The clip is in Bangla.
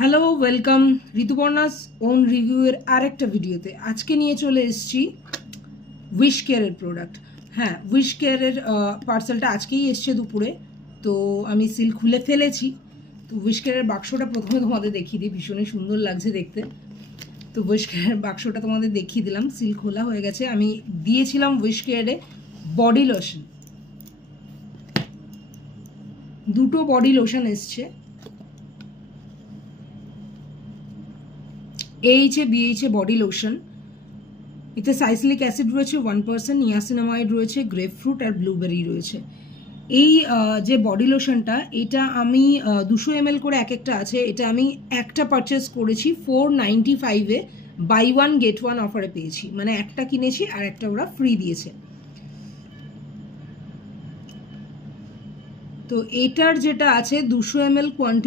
হ্যালো, ওয়েলকাম ঋতুপর্ণাস ওন রিভিউয়ের আরেকটা ভিডিওতে। আজকে নিয়ে চলে এসেছি উইশ কেয়ারের প্রোডাক্ট। হ্যাঁ, উইশ কেয়ারের পার্সেলটা আজকেই এসছে দুপুরে, তো আমি সিল খুলে ফেলেছি। তো উইশ কেয়ারের বাক্সটা প্রথমে তোমাদের দেখিয়ে দিই, ভীষণই সুন্দর লাগছে দেখতে। তো উইশ কেয়ারের বাক্সটা তোমাদের দেখিয়ে দিলাম, সিল খোলা হয়ে গেছে। আমি দিয়েছিলাম উইশ কেয়ারে বডি লোশন, দুটো বডি লোশন এসছে। এইচে বিএইচে বডি লোশন, এতে সাইসিলিক অ্যাসিড রয়েছে 1%, নিয়াসিনামাইড রয়েছে, গ্রেপফ্রুট আর ব্লুবেরি রয়েছে। এই যে বডি লোশনটা, এটা আমি 200 ml করে এক একটা আছে। এটা আমি একটা পারচেস করেছি 495-এ, বাই ওয়ান গেট ওয়ান অফারে পেয়েছি। মানে একটা কিনেছি আর একটা ওরা ফ্রি দিয়েছে। তো এটার যেটা আছে 200 ml কোয়ান্টিটি